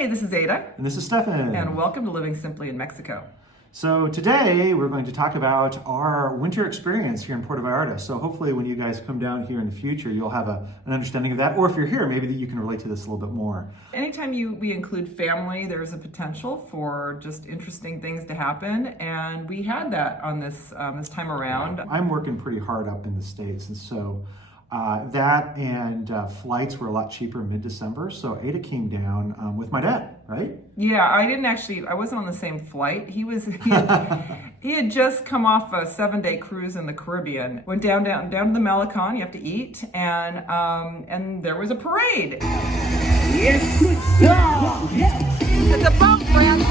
Hey, this is Ada. And this is Stefan. And welcome to Living Simply in Mexico. So today we're going to talk about our winter experience here in Puerto Vallarta. So hopefully when you guys come down here in the future, you'll have an understanding of that. Or if you're here, maybe that you can relate to this a little bit more. Anytime we include family, there's a potential for just interesting things to happen. And we had that on this time around. I'm working pretty hard up in the States. And so that and flights were a lot cheaper mid-December. So Ada came down with my dad, right? Yeah, I wasn't on the same flight. He had just come off a 7-day cruise in the Caribbean. Went down to the Malecon, you have to eat, and there was a parade. Yes, yes. It's a boat, Francis.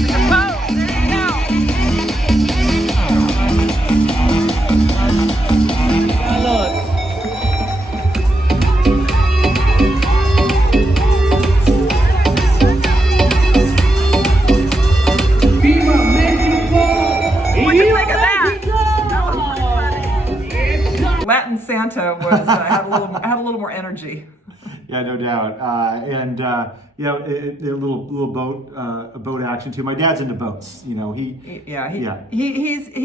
It's a boat. There you go. Latin Santa was had a little more energy. Yeah, no doubt. A little boat action too. My dad's into boats. You know, he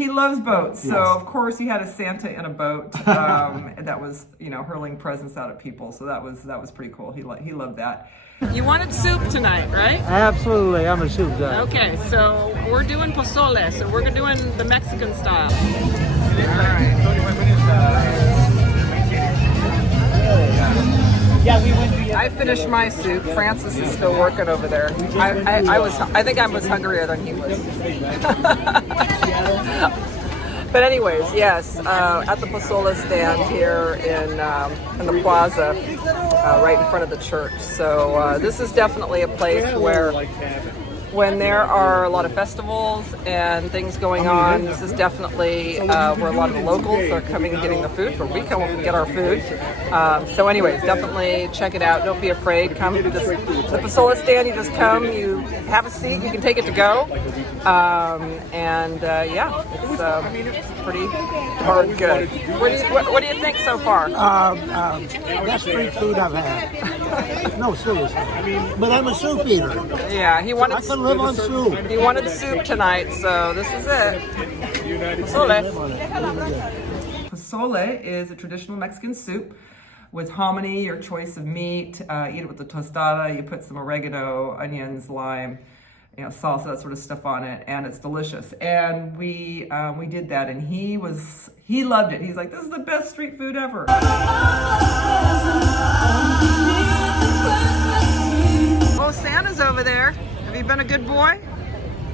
loves boats. So Yes. of course he had a Santa in a boat that was hurling presents out at people. So that was pretty cool. He loved that. You wanted soup tonight, right? Absolutely, I'm a soup guy. Okay, so we're doing pozole. So we're doing the Mexican style. All right. I finished my soup. Francis is still working over there. I think I was hungrier than he was. But anyways, yes, at the Pozole stand here in the plaza, right in front of the church. So this is definitely a place where, when there are a lot of festivals and things going on, this is definitely where a lot of the locals are coming and getting the food, but we come and get our food. So anyways, definitely check it out. Don't be afraid. Come to the Pozole stand. You just come, you have a seat, you can take it to go. It's pretty darn good. What do you think so far? Best street food I've had. No, seriously. But I'm a soup eater. Yeah, he wanted. I can live on soup. He wanted soup tonight, so this is it. Pozole. Pozole is a traditional Mexican soup with hominy, your choice of meat. Eat it with the tostada. You put some oregano, onions, lime, salsa, that sort of stuff on it, and it's delicious. And we did that, and he loved it. He's like, this is the best street food ever. Oh, Santa's over there. Have you been a good boy?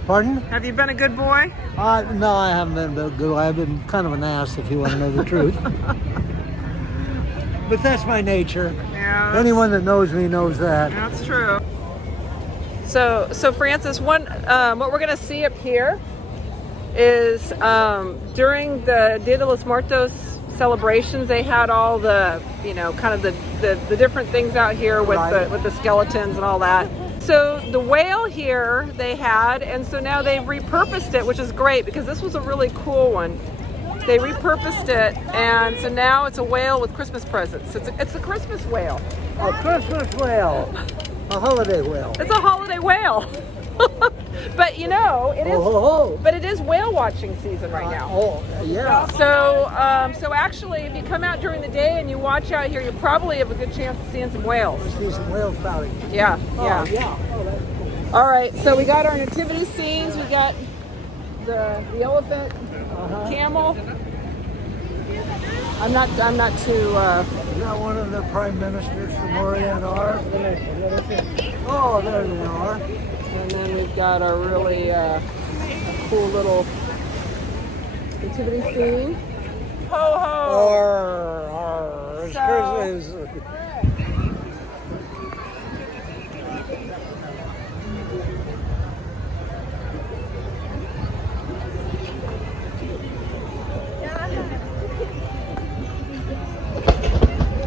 Pardon? Have you been a good boy? No, I haven't been a good boy. I've been kind of an ass, if you want to know the truth. But that's my nature. Yeah. Anyone that knows me knows that. That's true. So Francis, what we're going to see up here is during the Dia de los Muertos celebrations, they had all the, kind of the different things out here with the skeletons and all that. So the whale here they had, and so now they've repurposed it, which is great because this was a really cool one. They repurposed it, and so now it's a whale with Christmas presents. It's a Christmas whale. A Christmas whale. A holiday whale. It's a holiday whale. But it is. But it is whale watching season right now. Oh, yeah. So actually, if you come out during the day and you watch out here, you probably have a good chance of seeing some whales. See some whales spouting. Yeah. Oh, yeah. Oh, that's cool. All right. So we got our nativity scenes. We got the elephant, camel. I'm not too. Is that one of the prime ministers from where they are? Oh, there they are. And then we've got a really cool little nativity scene. Ho ho! It's Christmas.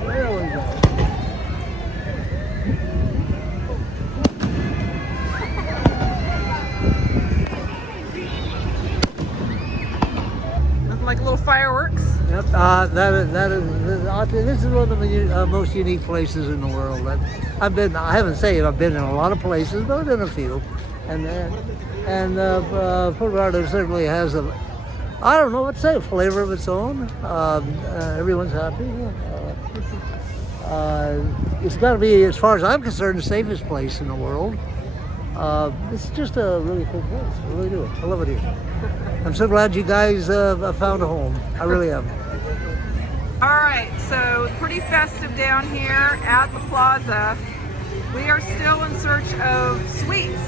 There we go. Nothing like a little fireworks. Yep, This is one of the most unique places in the world. I haven't said I've been in a lot of places, but I've been in a few. Puerto Vallarta certainly has I don't know what to say, a flavor of its own. Everyone's happy. It's got to be, as far as I'm concerned, the safest place in the world. It's just a really cool place. I really do. I love it here. I'm so glad you guys found a home. I really am. All right, so pretty festive down here at the plaza. We are still in search of sweets.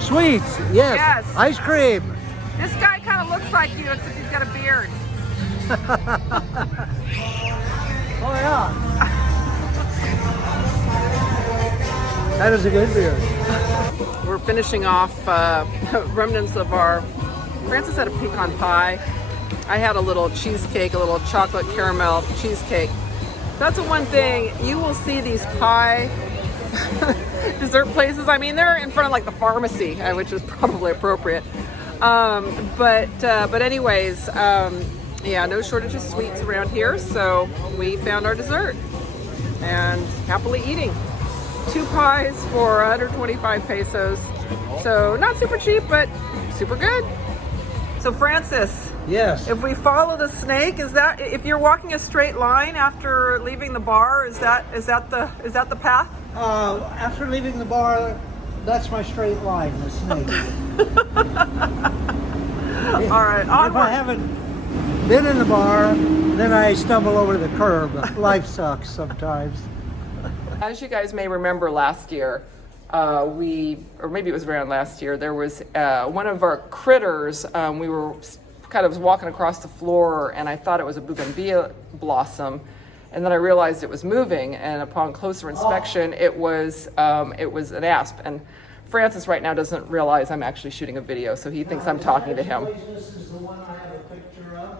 Sweets, yes. Yes. Ice cream. This guy kind of looks like you, except he's got a beard. Oh yeah. That is a good beard. We're finishing off remnants of our, Francis had a pecan pie. I had a little cheesecake, a little chocolate caramel cheesecake. That's the one thing, you will see these pie dessert places. I mean, they're in front of like the pharmacy, which is probably appropriate. But anyways, yeah, no shortage of sweets around here. So we found our dessert and happily eating. 2 pies for 125 pesos. So not super cheap, but super good. So Francis, Yes. if we follow the snake, is that, if you're walking a straight line after leaving the bar, is that the path? After leaving the bar, that's my straight line, the snake. All right, If onward. I haven't been in the bar, then I stumble over the curb. Life sucks sometimes. As you guys may remember last year, or maybe it was around last year, there was one of our critters, we were kind of walking across the floor and I thought it was a bougainvillea blossom, and then I realized it was moving, and upon closer inspection, it was an asp. And Francis right now doesn't realize I'm actually shooting a video, so he thinks I'm talking to him. This is the one I have a picture of.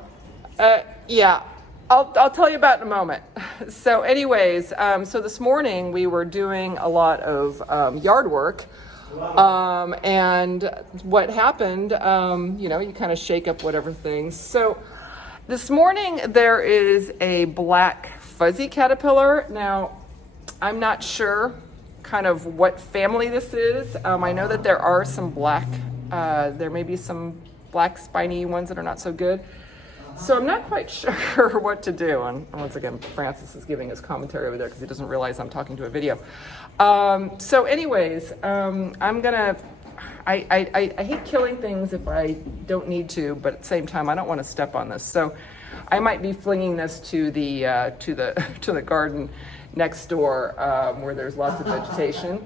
Yeah, I'll tell you about it in a moment. So anyways, so this morning we were doing a lot of yard work. And what happened, you kind of shake up whatever things. So this morning there is a black fuzzy caterpillar. Now, I'm not sure kind of what family this is. I know that there are some black, there may be some black spiny ones that are not so good. So I'm not quite sure what to do. And once again, Francis is giving his commentary over there because he doesn't realize I'm talking to a video. So anyways, I hate killing things if I don't need to, but at the same time, I don't want to step on this. So I might be flinging this to the garden next door where there's lots of vegetation,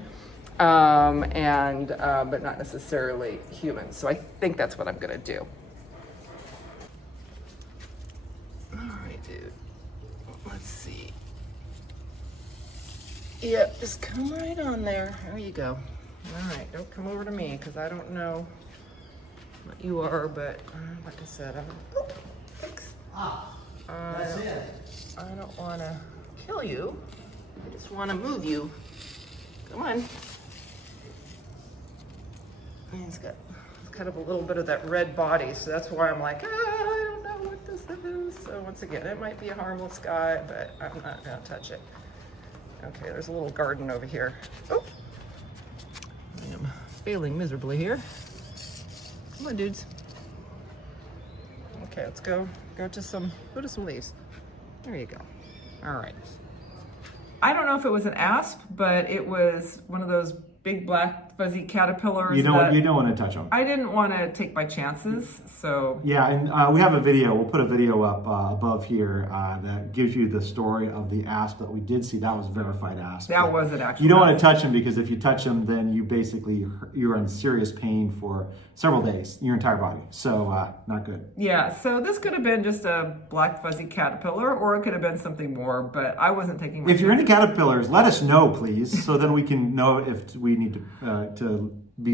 but not necessarily humans. So I think that's what I'm going to do. All right, dude. Let's see. Yep, just come right on there. There you go. All right, don't come over to me because I don't know what you are, but like I said, thanks. That's it. I don't want to kill you. I just want to move you. Come on. And it's got kind of a little bit of that red body, so that's why I'm like, I don't know what this is. So once again, it might be a harmless guy, but I'm not going to touch it. Okay, there's a little garden over here. Oh, I am failing miserably here. Come on, dudes. Okay, let's go to some leaves. There you go. All right. I don't know if it was an asp, but it was one of those big black fuzzy caterpillars. You don't want to touch them. I didn't want to take my chances, so. Yeah, and we have a video. We'll put a video up above here that gives you the story of the asp that we did see. That was verified asp. That was it, actually. You don't want to touch them because if you touch them, then you're in serious pain for several days, your entire body. So not good. Yeah, so this could have been just a black fuzzy caterpillar, or it could have been something more, but I wasn't taking my If you're into caterpillars, let us know, please, so then we can know if we need to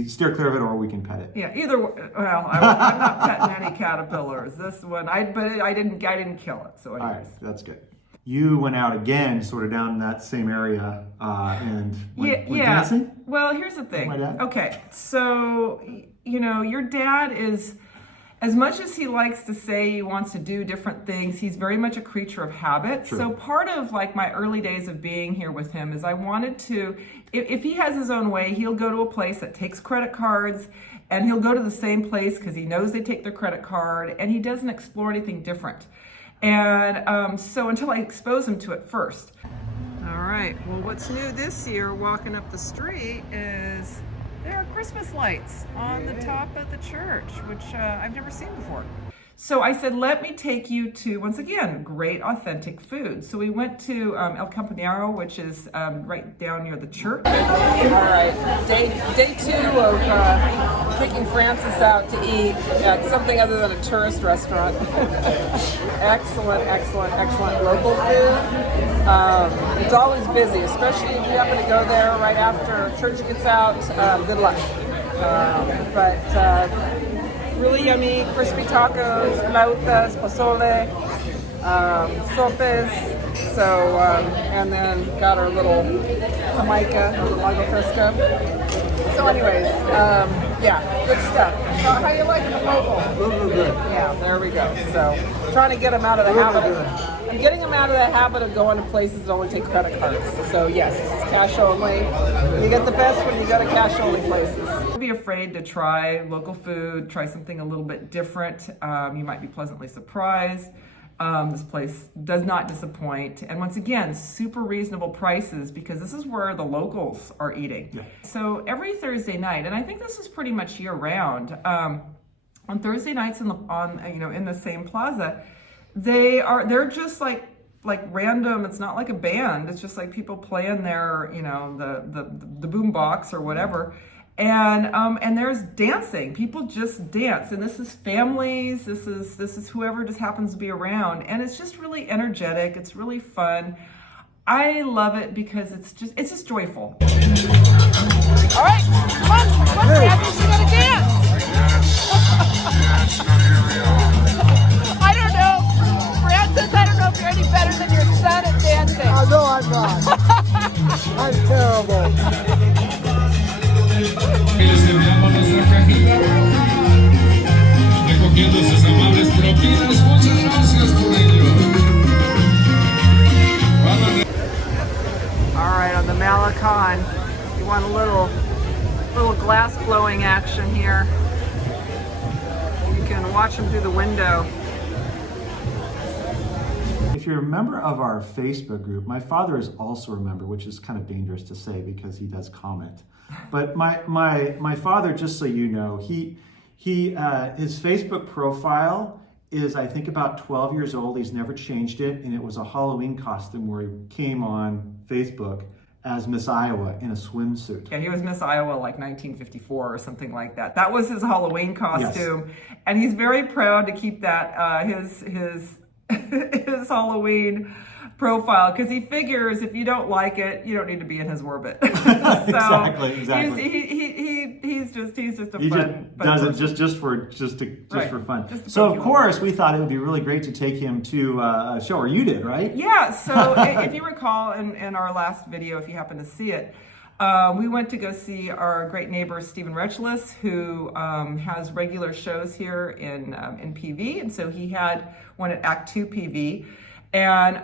steer clear of it, or we can pet it. Yeah, either way. Well, I'm not petting any caterpillars. This one, I didn't kill it. So anyways. All right, that's good. You went out again, sort of down that same area, and went dancing? Well, here's the thing. My dad? Okay, so your dad is, as much as he likes to say he wants to do different things, he's very much a creature of habit. True. So part of like my early days of being here with him is I wanted to, if he has his own way, he'll go to a place that takes credit cards, and he'll go to the same place because he knows they take their credit card, and he doesn't explore anything different. And so until I expose him to it first. All right, well, what's new this year walking up the street is there are Christmas lights on the top of the church, which I've never seen before. So I said, let me take you to, once again, great authentic food. So we went to El Campanario, which is right down near the church. All right, day two of taking Francis out to eat at something other than a tourist restaurant. excellent local food. It's always busy, especially if you happen to go there right after church gets out. Good luck. Really yummy, crispy tacos, flautas, pozole, sopes. So, and then got our little jamaica, lago fresco. So anyways, yeah, good stuff. So how you liking the local? Good. Yeah, there we go. So trying to get them out of the habit. I'm getting them out of the habit of going to places that only take credit cards. So yes, this is cash only. You get the best when you go to cash only places. Don't be afraid to try local food, try something a little bit different. You might be pleasantly surprised. This place does not disappoint. And once again, super reasonable prices because this is where the locals are eating. Yeah. So every Thursday night, and I think this is pretty much year round, on Thursday nights in the same plaza, they're just like random. It's not like a band. It's just like people playing their, the boom box or whatever. And there's dancing. People just dance, and this is families. This is whoever just happens to be around, and it's just really energetic. It's really fun. I love it because it's just joyful. All right, come on, Francis, you gotta dance. I don't know, Francis. I don't know if you're any better than your son at dancing. Oh no, I'm not. I'm terrible. Enviamos nuestra cajita recogiendo sus amables propinas. Muchas gracias por ello. All right, on the Malecon, you want a little glass blowing action here. You can watch them through the window. If you're a member of our Facebook group, my father is also a member, which is kind of dangerous to say because he does comment. But my father, just so you know, his Facebook profile is, I think, about 12 years old. He's never changed it, and it was a Halloween costume where he came on Facebook as Miss Iowa in a swimsuit. Yeah, he was Miss Iowa like 1954 or something like that. That was his Halloween costume, yes. And he's very proud to keep that his Halloween profile because he figures if you don't like it, you don't need to be in his orbit. Exactly. He's just a he fun. Does it just for fun. So of course we thought it would be really great to take him to a show, or you did, right? Yeah. So if you recall in our last video, if you happen to see it, we went to go see our great neighbor Stephen Rechless, who has regular shows here in PV, and so he had one at Act2 PV. And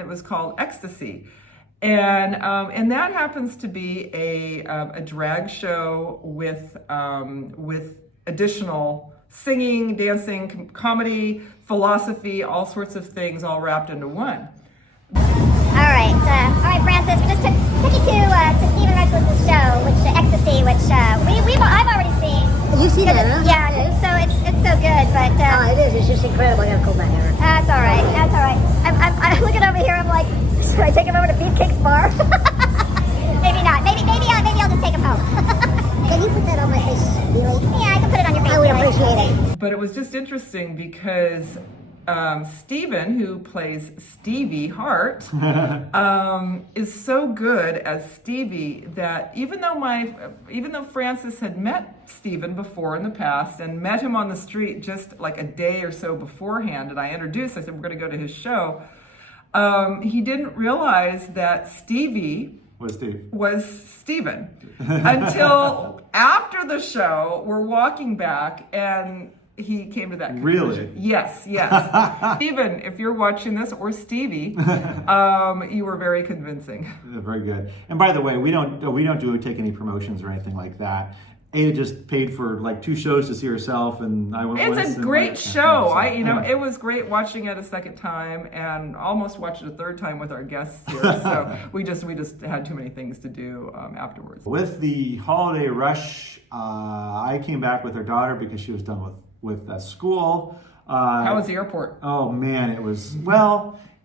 it was called Ecstasy, and that happens to be a drag show with additional singing, dancing, comedy, philosophy, all sorts of things, all wrapped into one. All right, Francis. We just took you to Stephen Rechless's show, which Ecstasy, which I've already seen. You've seen it, huh? Yeah, so it's so good, but it is. It's just incredible. I gotta go back there. That's all right. I'm looking over here. I'm like, should I take him over to Beefcake's bar? Maybe not. Maybe I'll just take him home. Can you put that on my face, really? Yeah, I can put it on your face. I would appreciate it. But it was just interesting because Stephen, who plays Stevie Hart, is so good as Stevie that even though Francis had met Stephen before in the past and met him on the street just like a day or so beforehand, and I said, we're going to go to his show, he didn't realize that Stevie was Stephen until after the show. We're walking back, and he came to that conclusion. Really? Yes. Stephen, if you're watching this, or Stevie, you were very convincing. Very good. And by the way, we don't take any promotions or anything like that. Ada just paid for like 2 shows to see herself, and I went. It's a great show. It was great watching it a second time, and almost watched it a third time with our guests here. So we just had too many things to do afterwards. With the holiday rush, I came back with her daughter because she was done with school. How was the airport? Oh man, it was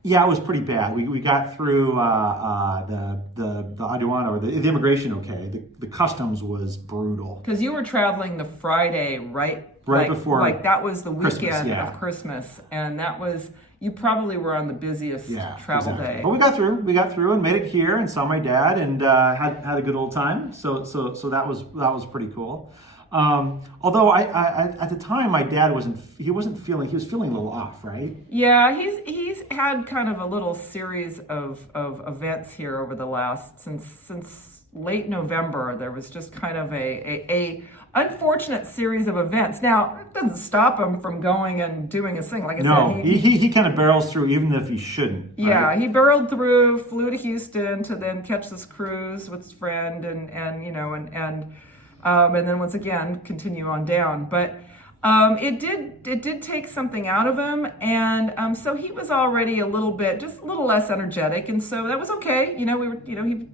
it was pretty bad. We got through the aduana, or the immigration okay. The customs was brutal. Because you were traveling the Friday, right? Before. Like that was the weekend Christmas, of Christmas. And that was, you probably were on the busiest travel day. But we got through and made it here and saw my dad and had a good old time. So that was pretty cool. Although I at the time my dad was feeling a little off, right? Yeah, he's had kind of a little series of events here over the last since late November. There was just kind of a unfortunate series of events. Now, it doesn't stop him from going and doing his thing. Like I said, he kind of barrels through even if he shouldn't. Yeah, right? he barreled through, flew to Houston to then catch this cruise with his friend and then once again continue on down. But it did take something out of him, and so he was already a little less energetic, and so that was okay. He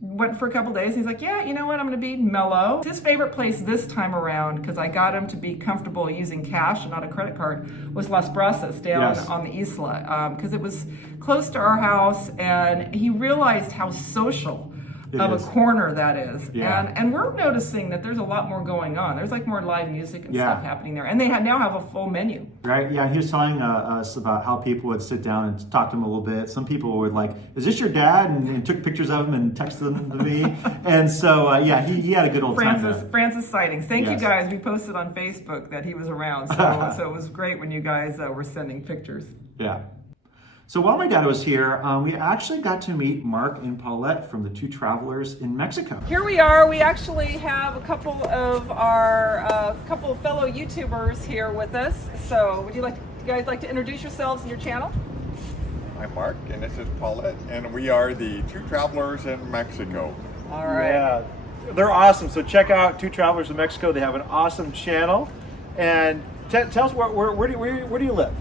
went for a couple days. He's like, yeah, you know what, I'm going to be mellow. His favorite place this time around, because I got him to be comfortable using cash and not a credit card, was Las Brasas down on the Isla, because it was close to our house, and he realized how social of a corner that is. And we're noticing that there's a lot more going on. There's like more live music and stuff happening there, and they now have a full menu. Right, yeah, he was telling us about how people would sit down and talk to him a little bit. Some people would like, is this your dad? And took pictures of him and texted them to me. And so, he had a good old time there. Francis sightings. Thank you guys. We posted on Facebook that he was around, so it was great when you guys were sending pictures. Yeah. So while my dad was here, we actually got to meet Mark and Paulette from the Two Travelers in Mexico. Here we are. We actually have a couple of our fellow YouTubers here with us. So would you guys like to introduce yourselves and your channel? I'm Mark, and this is Paulette, and we are the Two Travelers in Mexico. All right. Yeah, they're awesome. So check out Two Travelers in Mexico. They have an awesome channel. And tell us where do you live?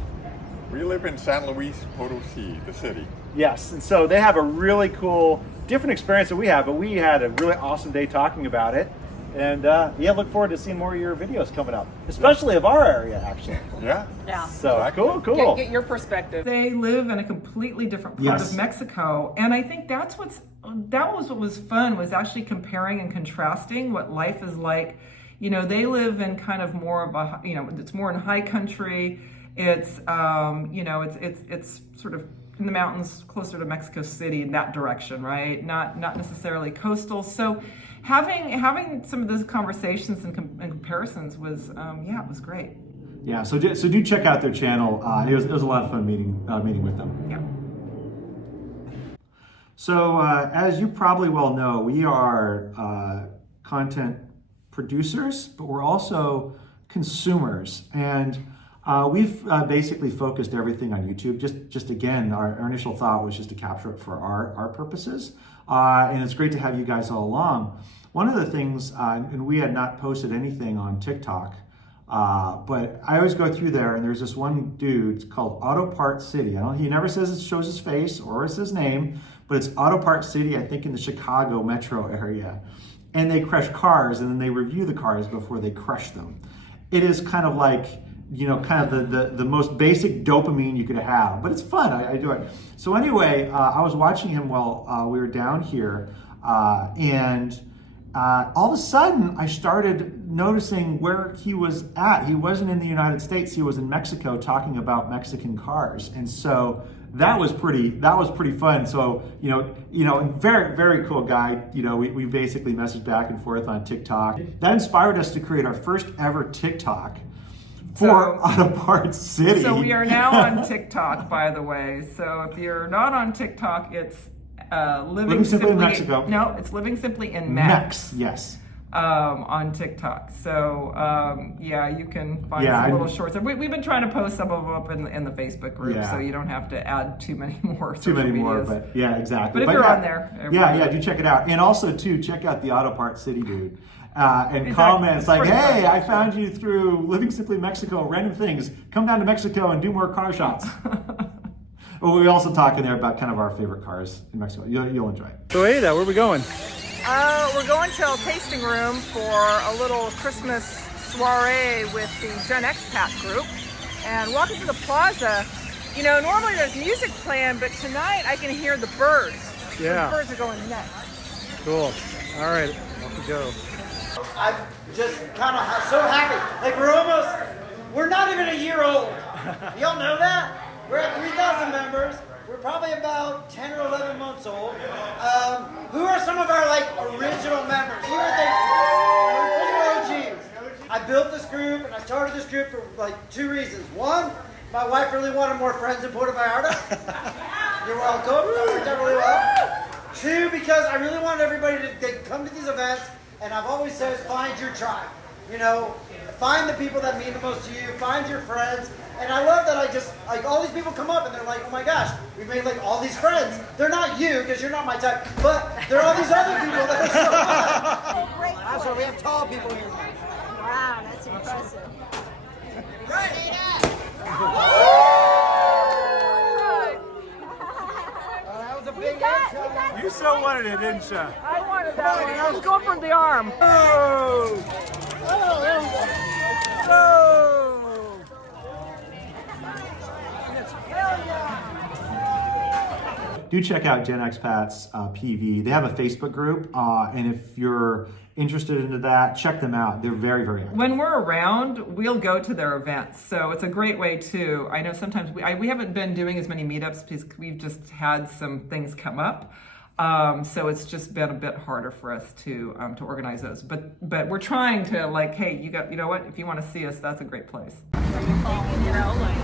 We live in San Luis Potosí, the city. Yes, and so they have a really cool, different experience than we have, but we had a really awesome day talking about it. And look forward to seeing more of your videos coming up, especially of our area, actually. Yeah. So exactly. cool. Get your perspective. They live in a completely different part of Mexico, and I think that was what was fun, was actually comparing and contrasting what life is like. They live in kind of more of a, it's more in high country. It's it's sort of in the mountains, closer to Mexico City, in that direction, right? Not necessarily coastal. So having some of those conversations and comparisons was it was great. Yeah, so do check out their channel. It was a lot of fun meeting with them. Yeah. So as you probably well know, we are content producers, but we're also consumers, and we've basically focused everything on YouTube. Just again, our initial thought was just to capture it for our purposes, and it's great to have you guys all along. One of the things, and we had not posted anything on TikTok, but I always go through there, and there's this one dude called Auto Part City. He never shows his face or his name, but it's Auto Part City, I think in the Chicago metro area. And they crash cars, and then they review the cars before they crush them. It is kind of like, kind of the most basic dopamine you could have, but it's fun. I do it. So anyway, I was watching him while we were down here, and all of a sudden I started noticing where he was at. He wasn't in the United States. He was in Mexico talking about Mexican cars, and so that was pretty fun. So very, very cool guy. We basically messaged back and forth on TikTok. That inspired us to create our first ever TikTok for Auto Parts City. So we are now on TikTok, by the way. So if you're not on TikTok, it's living simply in Mexico. No, it's Living Simply in Mex. Yes. on TikTok. So yeah, you can find Yeah, some little shorts. We've been trying to post some of them up in the Facebook group, Yeah. so you don't have to add too many more. Too many social more, medias. but yeah, exactly. But if you're yeah, on there, yeah, do check it out. And also too, check out the Auto Parts City dude. And Exactly. comments It's like, pretty hey, fun. I found you through Living Simply Mexico, random things. Come down to Mexico and do more car shots. Well, we also talk in there about kind of our favorite cars in Mexico. You'll enjoy it. So Ada, where are we going? We're going to a tasting room for a little Christmas soiree with the GenXPat group. And walking through the plaza, you know, normally there's music playing, but tonight I can hear the birds. Yeah. The birds are going nuts. Cool. All right, off we go. I'm just kind of so happy. Like we're not even a year old. Y'all know that? We're at 3,000 members. We're probably about 10 or 11 months old. Who are some of our like original members? Who are the original OGs? I built this group and I started this group for like 2 reasons. One, my wife really wanted more friends in Puerto Vallarta. You're welcome. That worked out really well. 2, because I really wanted everybody to come to these events, and I've always said, find your tribe. You know, find the people that mean the most to you, find your friends. And I love that I just, like, all these people come up and they're like, oh my gosh, we've made like all these friends. They're not you, because you're not my type, but there are all these other people that are so fun. Great. That's why we have tall people here. Wow, that's impressive. That was a big headshot. You so wanted it, didn't you? I wanted that one. I was going for the arm. Oh! Do check out GenXPat's PV. They have a Facebook group, and if you're interested into that, check them out. They're very, very active. When we're around, we'll go to their events. So it's a great way too. I know sometimes we haven't been doing as many meetups because we've just had some things come up. So it's just been a bit harder for us to organize those. But we're trying to like, hey, you know what? If you want to see us, that's a great place.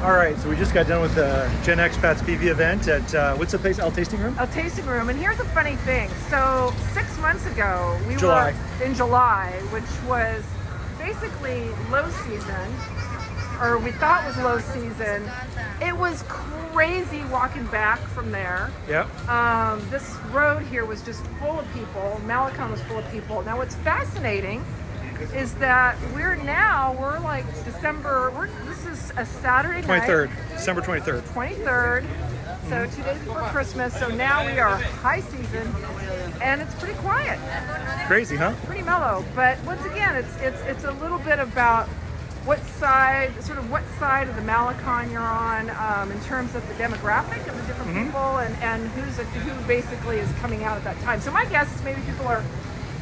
All right, so we just got done with the GenXPat's PV event at, what's the place? El Tasting Room? A tasting room. And here's a funny thing. So 6 months ago, we July. were in July, which was basically low season, or we thought was low season. It was crazy walking back from there. Yep. This road here was just full of people. Malecon was full of people. Now what's fascinating is that we're like December, this is a Saturday night. 23rd, December 23rd. 23rd, so 2 days before Christmas. So now we are high season, and it's pretty quiet, Crazy, huh? pretty mellow. But once again, it's a little bit about what side of the Malecon you're on in terms of the demographic of the different people and who basically is coming out at that time. So my guess is maybe people are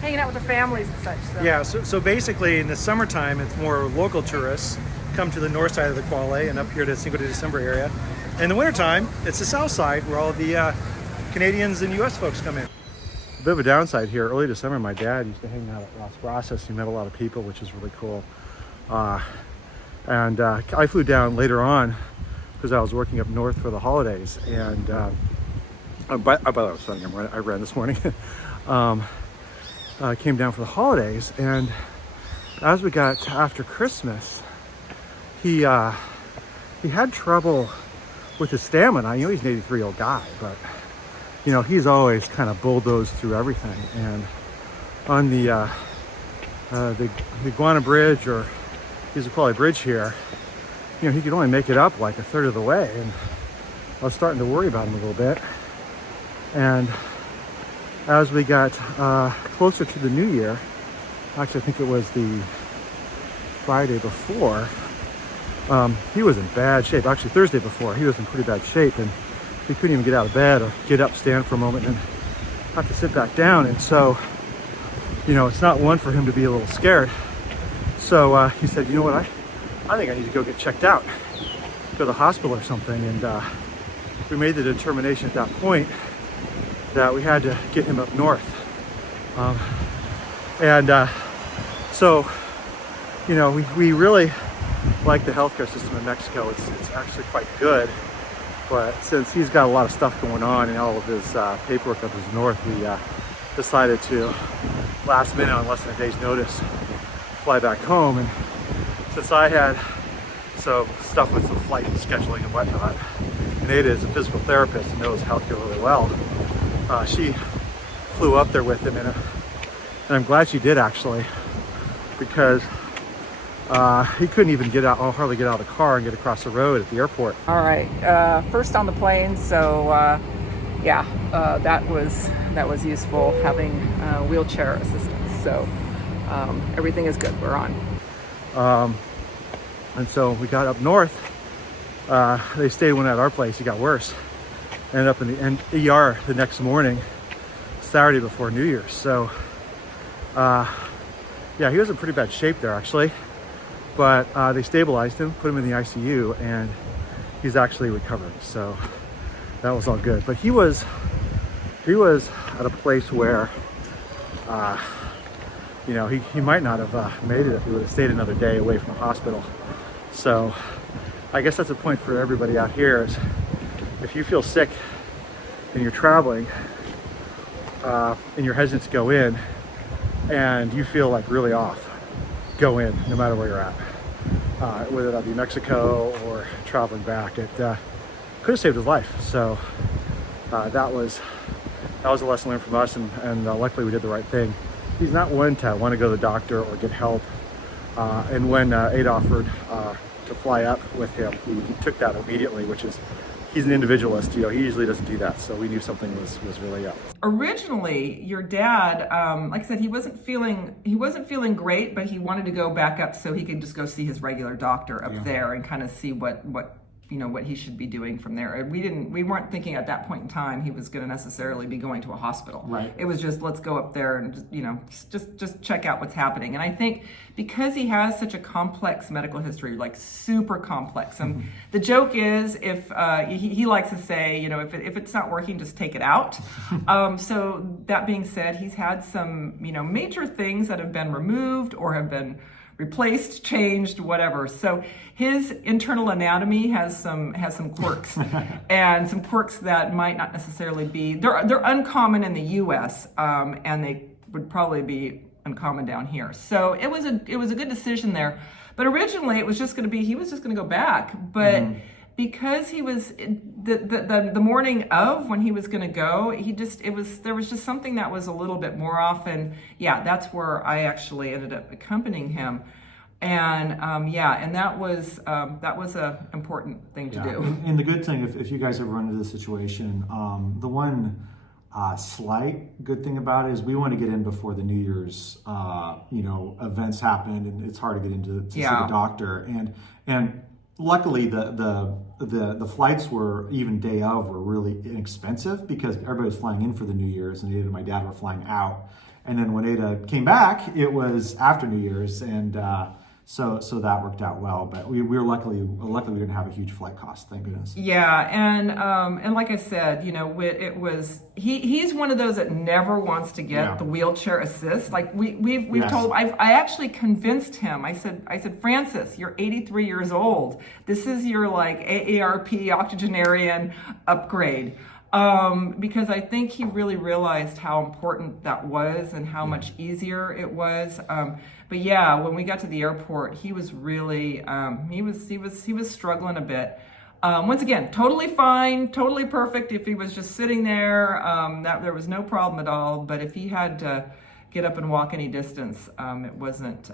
hanging out with their families and such. So. Yeah, so basically in the summertime, it's more local tourists come to the north side of the Quale and up here to Cinco de December area. In the wintertime, it's the south side where all the Canadians and US folks come in. A bit of a downside here, early December, my dad used to hang out at Las Brasas. He met a lot of people, which is really cool. And I flew down later on because I was working up north for the holidays. And by the way, I was funny, I ran this morning. Came down for the holidays, and as we got after Christmas, he had trouble with his stamina. You know, he's an 83-year-old guy, but you know, he's always kind of bulldozed through everything. And on the Iguana Bridge, or he's a Quality Bridge here, you know, he could only make it up like a third of the way, and I was starting to worry about him a little bit. And as we got closer to the new year, actually I think it was the Friday before, he was in bad shape. Actually Thursday before, he was in pretty bad shape, and he couldn't even get out of bed or get up, stand for a moment, and have to sit back down. And so, you know, it's not one for him to be a little scared. So he said, you know what, I think I need to go get checked out, go to the hospital or something. And we made the determination at that point that we had to get him up north. So, you know, we really like the healthcare system in Mexico. It's actually quite good. But since he's got a lot of stuff going on and all of his paperwork up his north, we decided to last minute on less than a day's notice fly back home. And since I had some stuff with some flight scheduling and whatnot, and Ada is a physical therapist and knows healthcare really well, she flew up there with him, and I'm glad she did, actually, because he couldn't even hardly get out of the car and get across the road at the airport. All right, first on the plane, so yeah, that was useful, having wheelchair assistance. So everything is good. We're on. And so we got up north. They stayed one at our place. He got worse. Ended up in the ER the next morning, Saturday before New Year's. So yeah, he was in pretty bad shape there, actually. But they stabilized him, put him in the ICU, and he's actually recovering. So that was all good. But he was at a place where you know, he might not have made it if he would have stayed another day away from the hospital. So I guess that's a point for everybody out here, is if you feel sick and you're traveling and you're hesitant to go in and you feel like really off, go in no matter where you're at, whether that be Mexico or traveling back. It could have saved his life. So that was a lesson learned from us, and luckily we did the right thing. He's not one to want to go to the doctor or get help. And when Ada offered to fly up with him, he took that immediately, which is, he's an individualist. You know, he usually doesn't do that. So we knew something was really up. Originally, your dad, like I said, he wasn't feeling great, but he wanted to go back up so he could just go see his regular doctor up there and kind of see what he should be doing from there. We weren't thinking at that point in time he was going to necessarily be going to a hospital. Right. It was just, let's go up there and just check out what's happening. And I think because he has such a complex medical history, like super complex, and the joke is, if he likes to say, you know, if it's not working, just take it out. So that being said, he's had some, you know, major things that have been removed or have been replaced, changed, whatever. So his internal anatomy has some quirks, and some quirks that might not necessarily be, they're uncommon in the U.S. And they would probably be uncommon down here. So it was a good decision there. But originally it was just going to be, he was just going to go back, but because he was the morning of when he was going to go, there was just something that was a little bit more off, and yeah, that's where I actually ended up accompanying him, and and that was a important thing to do. And the good thing, if you guys ever run into this situation, the one slight good thing about it is we want to get in before the New Year's events happened, and it's hard to get into see the doctor, and luckily the flights were, even day of, were really inexpensive because everybody was flying in for the New Year's, and Ada and my dad were flying out. And then when Ada came back, it was after New Year's, and so that worked out well. But we were luckily we didn't have a huge flight cost, thank goodness. Yeah, and like I said, you know, it was he's one of those that never wants to get the wheelchair assist. Like we've told, I actually convinced him. I said, Francis, you're 83 years old. This is your like AARP octogenarian upgrade. Because I think he really realized how important that was and how much easier it was. But yeah, when we got to the airport, he was really, he was struggling a bit. Once again, totally fine, totally perfect. If he was just sitting there, there was no problem at all. But if he had to get up and walk any distance, it wasn't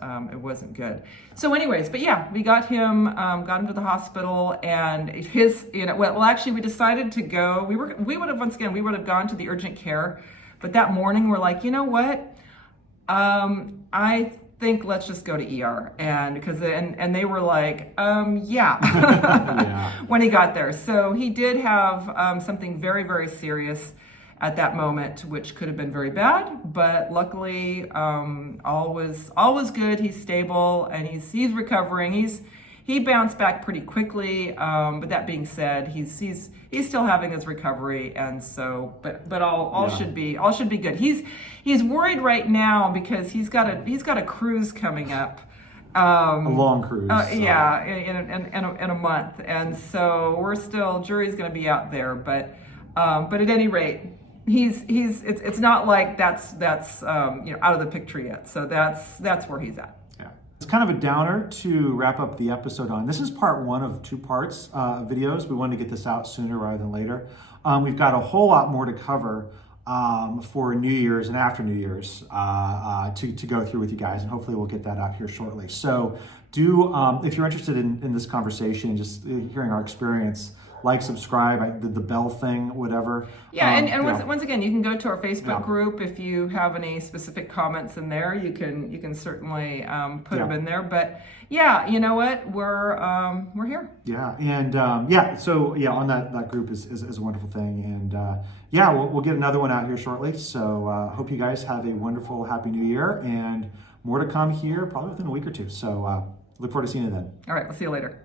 good. So anyways, but yeah, we got him to the hospital, and actually we decided to go, we would have gone to the urgent care, but that morning we're like, you know what? I think let's just go to ER, and they were like, when he got there. So he did have something very, very serious at that moment, which could have been very bad, but luckily all was good. He's stable and he's recovering. He bounced back pretty quickly, but that being said, he's still having his recovery, and so but all should be good. He's worried right now because he's got a cruise coming up. A long cruise. In a month, and so we're still, jury's going to be out there, but at any rate, it's not like that's out of the picture yet. So that's where he's at. Yeah. It's kind of a downer to wrap up the episode on. This is part one of 2 parts videos. We wanted to get this out sooner rather than later. We've got a whole lot more to cover for New Year's and after New Year's to go through with you guys, and hopefully we'll get that out here shortly. So do, if you're interested in this conversation, just hearing our experience, like, subscribe, the bell thing, whatever. Yeah, and once again, you can go to our Facebook group. If you have any specific comments in there, you can certainly put them in there. But yeah, you know what, we're here. Yeah, and so on that group is a wonderful thing, and we'll get another one out here shortly. So hope you guys have a wonderful, happy New Year, and more to come here probably within a week or two. So look forward to seeing you then. All right, we'll see you later.